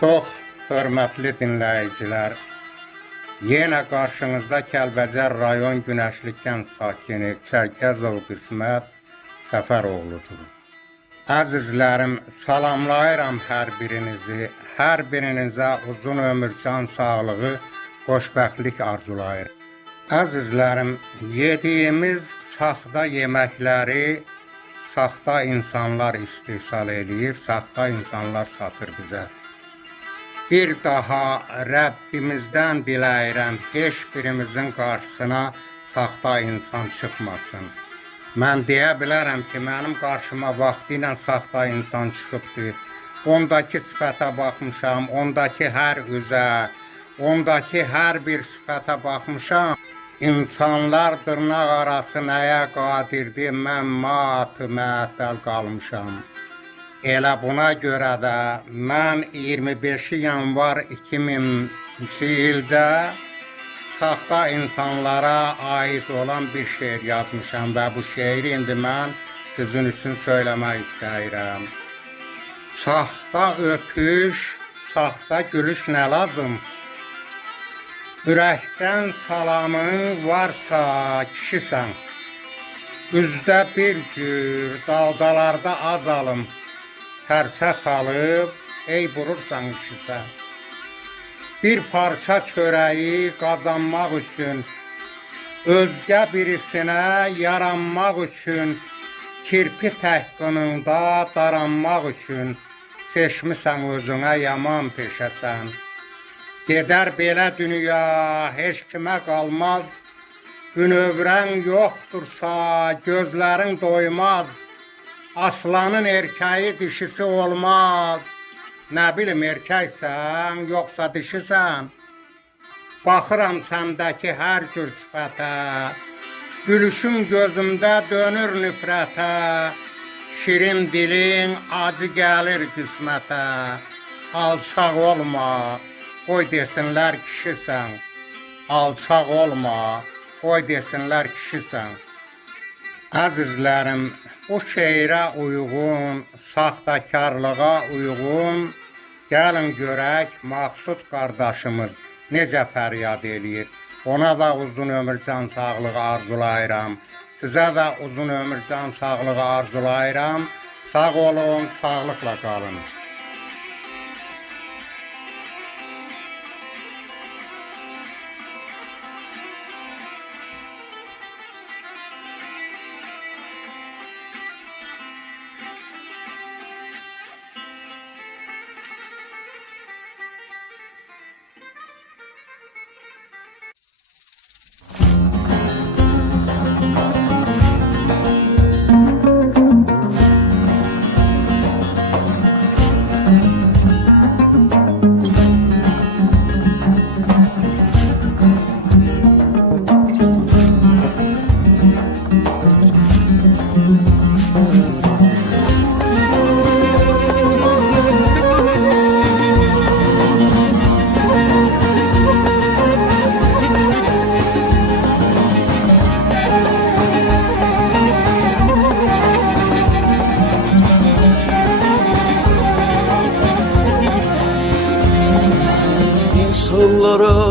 Çox hörmətli dinləyicilər, yenə qarşınızda Kəlbəcər rayon Günəşlikən sakini Çərkəzov Qismət Səfəroğludur. Əzizlərim, salamlayıram hər birinizi. Hər birinizə uzun ömür, can sağlığı, xoşbəxtlik arzulayıram. Əzizlərim, yediyimiz saxta yeməkləri saxta insanlar istehsal eləyir, saxta insanlar satır bizə. Bir daha Rəbbimizdən diləyirəm, heç birimizin qarşısına saxta insan çıxmasın. Mən deyə bilərəm ki, mənim qarşıma vaxtı ilə saxta insan çıxıbdı. Ondakı sifətə baxmışam, ondakı hər üzə, ondakı hər bir sifətə baxmışam. İnsanlar dırnaq arası nəyə qadirdir, mən mat məəttəl qalmışam. Elə buna görə də mən 25 yanvar 2000-ci ildə saxta insanlara aid olan bir şeir yazmışam və bu şeiri indi mən sizin üçün söyləmək istəyirəm. Saxta öpüş, saxta gülüş nə lazım? Ürəkdən salamın varsa kişisən. Üzdə bir cür daldalarda azalım. Tərsə salıb ey vurursan kişisən. Bir parça çörəyi qazanmaq üçün özgə birisinə yaranmaq üçün kirpi təhqinində daranmaq üçün seçmisən özünə yaman peşəsən. Gedər belə dünya heç kimə qalmaz. Günövrən yoxdursa gözlərin doymaz. Aslanın erkəyi dişisi olmaz. Nə bilim erkəksən, yoxsa dişisən. Baxıram səndəki hər cür sifətə. Gülüşün gözümdə dönür nifrətə. Şirin dilin acı gəlir qismətə. Alçaq olma, qoy desinlər kişisən. Alçaq olma, qoy desinlər kişisən. Əzizlərim, bu şeirə uyğun, saxtakarlığa uyğun gəlin görək Maqsud qardaşımız necə fəryad eləyir. Ona da uzun ömür can sağlığı arzulayıram. Sizə də uzun ömür can sağlığı arzulayıram. Sağ olun, sağlıqla qalın.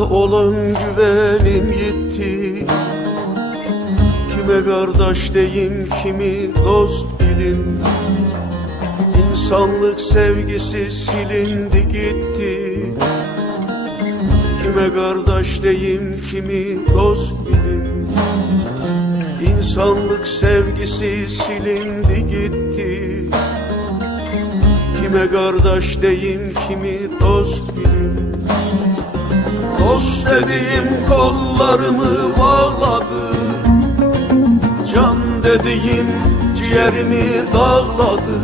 Olan güvenim yitti Kime kardeş deyim, kimi dost bilin İnsanlık sevgisi silindi gitti. Kime kardeş deyim, kimi dost bilin İnsanlık sevgisi silindi gitti. Kime kardeş deyim, kimi dost bilin Dost dediğim kollarımı bağladı. Can dediğim ciğerimi dağladı.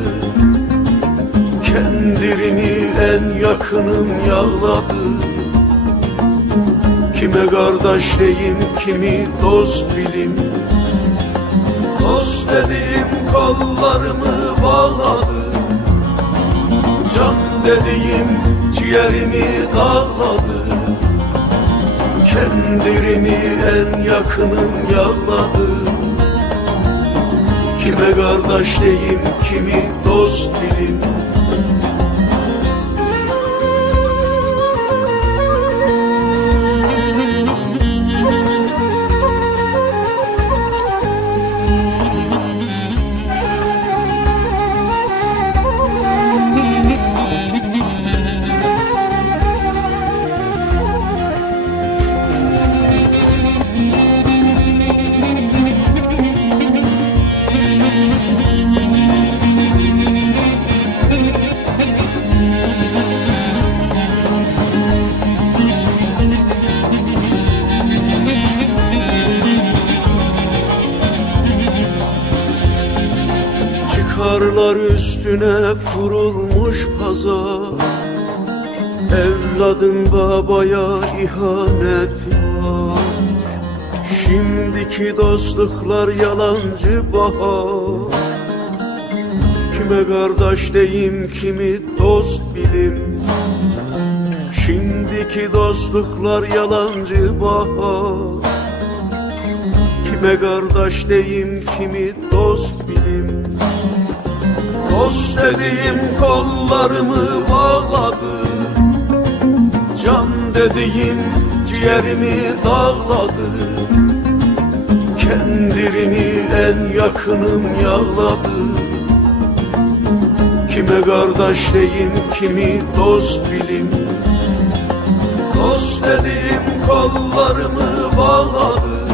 Kendirini en yakınım yağladı. Kime kardeş deyim, kimi dost bilim. Dost dediğim kollarımı bağladı. Can dediğim ciğerimi dağladı Kendirimi en yakınım yağladı Kime kardeş deyim, kimi dost bilim Yarlar üstüne kurulmuş pazar. Evladın babaya ihanet var. Şimdiki dostluklar yalancı bahar. Kime kardeş deyim kimi dost bilim. Şimdiki dostluklar yalancı bahar. Kime kardeş deyim kimi dost bilim Dost dediğim kollarımı bağladı. Can dediğim ciğerimi dağladı. Kendirini en yakınım yağladı. Kime kardeş deyim kimi dost bilim. Dost dediğim kollarımı bağladı.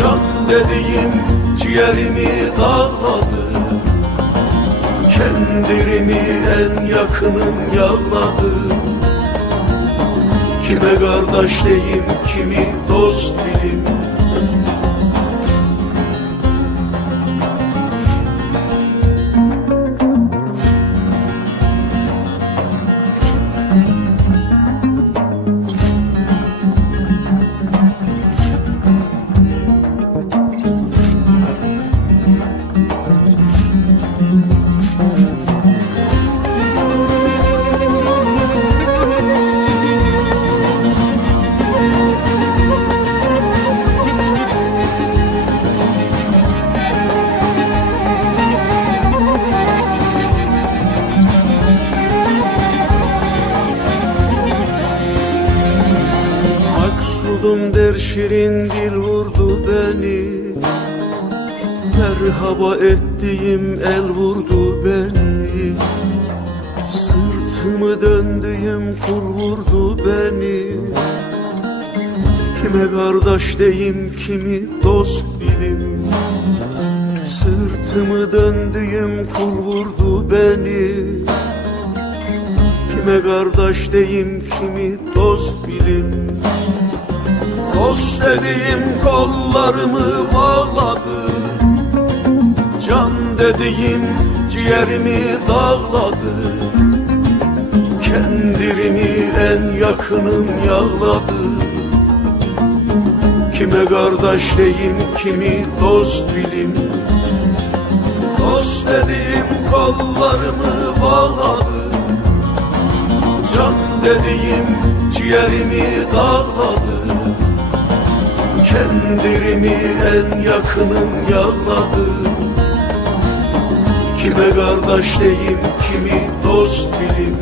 Can dediğim ciğerimi dağladı Kendirimi en yakınım yağladı. Kime kardeş deyim kimi dost bilim şirin dil vurdu beni. Merhaba ettiğim el vurdu beni. Sırtımı döndüğüm kul vurdu beni. Kime kardeş deyim kimi dost bilim. Sırtımı döndüğüm kul vurdu beni. Kime kardeş deyim kimi dost bilim Dost dediğim kollarımı bağladı. Can dediğim ciğerimi dağladı. Kendirimi en yakınım yağladı. Kime kardeş deyim kimi dost bilim. Dost dediğim kollarımı bağladı. Can dediğim ciğerimi dağladı Kendirimi en yakınım yağladı Kime kardeş deyim kimi dost bilim